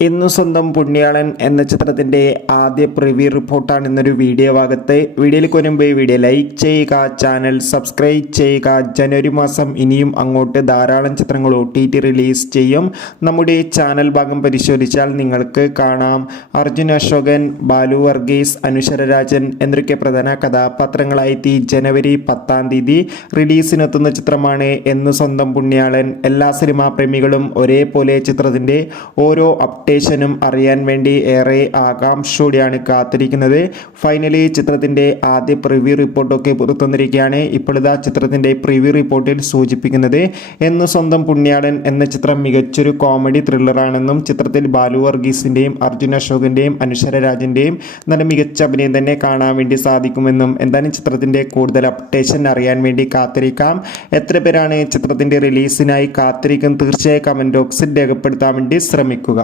ഇന്നു സ്വന്തം പുണ്യാളൻ എന്ന ചിത്രത്തിൻ്റെ ആദ്യ പ്രിവ്യൂ റിപ്പോർട്ടാണ് ഇന്നൊരു വീഡിയോ ഭാഗത്ത്. വീഡിയോയിലേക്ക് വരുമ്പോൾ ഈ വീഡിയോ ലൈക്ക് ചെയ്യുക, ചാനൽ സബ്സ്ക്രൈബ് ചെയ്യുക. ജനുവരി മാസം ഇനിയും അങ്ങോട്ട് ധാരാളം ചിത്രങ്ങൾ OTT റിലീസ് ചെയ്യും. നമ്മുടെ ചാനൽ ഭാഗം പരിശോധിച്ചാൽ നിങ്ങൾക്ക് കാണാം അർജുൻ അശോകൻ, ബാലു വർഗീസ്, അനുശ്വര രാജൻ എന്നൊക്കെ പ്രധാന കഥാപാത്രങ്ങളായി ജനുവരി 10-ാം തീയതി റിലീസിനെത്തുന്ന ചിത്രമാണ് എന്ന് സ്വന്തം പുണ്യാളൻ. എല്ലാ സിനിമാ പ്രേമികളും ഒരേപോലെ ചിത്രത്തിൻ്റെ ഓരോ അപ്ഡേഷനും അറിയാൻ വേണ്ടി ഏറെ ആകാംക്ഷയോടെയാണ് കാത്തിരിക്കുന്നത്. ഫൈനലി ചിത്രത്തിൻ്റെ ആദ്യ പ്രിവ്യൂ റിപ്പോർട്ടൊക്കെ പുറത്തുവന്നിരിക്കുകയാണ്. ഇപ്പോഴിതാ ചിത്രത്തിൻ്റെ പ്രിവ്യൂ റിപ്പോർട്ടിൽ സൂചിപ്പിക്കുന്നത് എന്ന് സ്വന്തം പുണ്യാളൻ എന്ന ചിത്രം മികച്ചൊരു കോമഡി ത്രില്ലറാണെന്നും ചിത്രത്തിൽ ബാലു വർഗീസിൻ്റെയും അർജുൻ അശോകൻ്റെയും അനുശ്വര രാജൻ്റെയും നല്ല മികച്ച അഭിനയം തന്നെ കാണാൻ വേണ്ടി സാധിക്കുമെന്നും എന്തായാലും ചിത്രത്തിൻ്റെ കൂടുതൽ അപ്ഡേഷൻ അറിയാൻ വേണ്ടി കാത്തിരിക്കാം. എത്ര പേരാണ് ചിത്രത്തിൻ്റെ റിലീസിനായി കാത്തിരിക്കും? തീർച്ചയായും കമൻറ്റ് ബോക്സിൽ രേഖപ്പെടുത്താൻ വേണ്ടി ശ്രമിക്കുക.